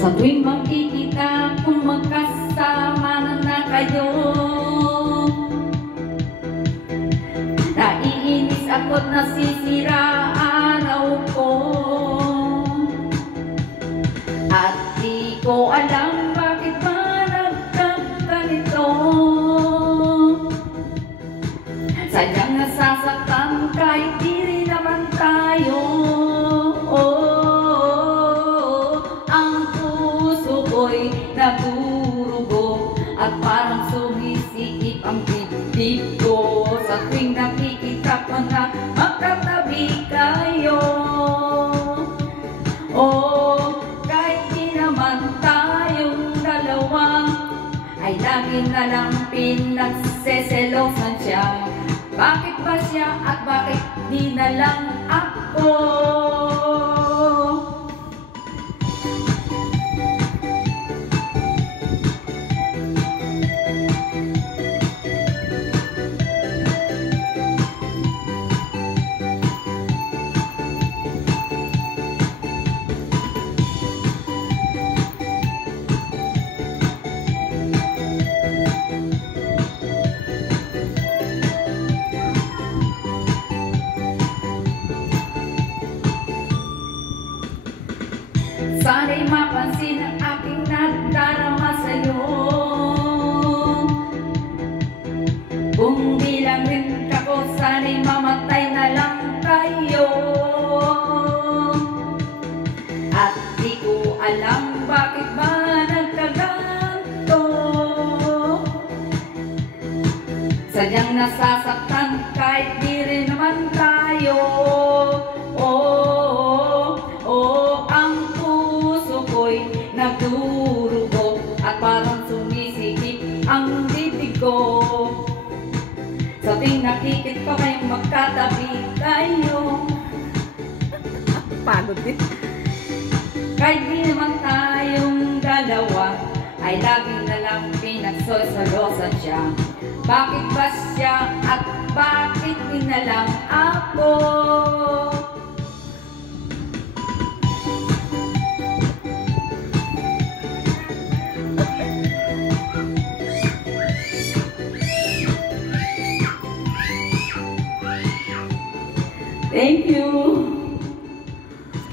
Sa tuwing makikita kung magkasama na kayo, naiinis ako't nasisira araw ko. At di ko alam bakit ba nagkaganito. Sadyang nasasaktan kahit di rin naman tayo. Ang puso ko'y nadurugo at parang sumisikip ang dibdib ko. Sa tuwing nakikita ko na magkatabi kayo, kahit di naman tayong dalawa, ay lagi na lang pinagseselosan siya. Bakit ba siya at bakit di na lang ako? Sana'y mapansin ang aking nadarama sa'yo. Kung di lang rin ako, sana'y mamatay na lang tayo. At di ko alam bakit ba nagkaganto. Sadyang nasasaktan kahit di rin naman tayo. Nagdurugo at parang sumisikip ang bibig ko. Sa tuwing nakikita ko kayong magkatabi tayo. Pagod din. Kahit di naman tayong dalawa, ay laging na lang pinagsosolosan siya. Bakit ba siya at bakit di na lang ako? Thank you.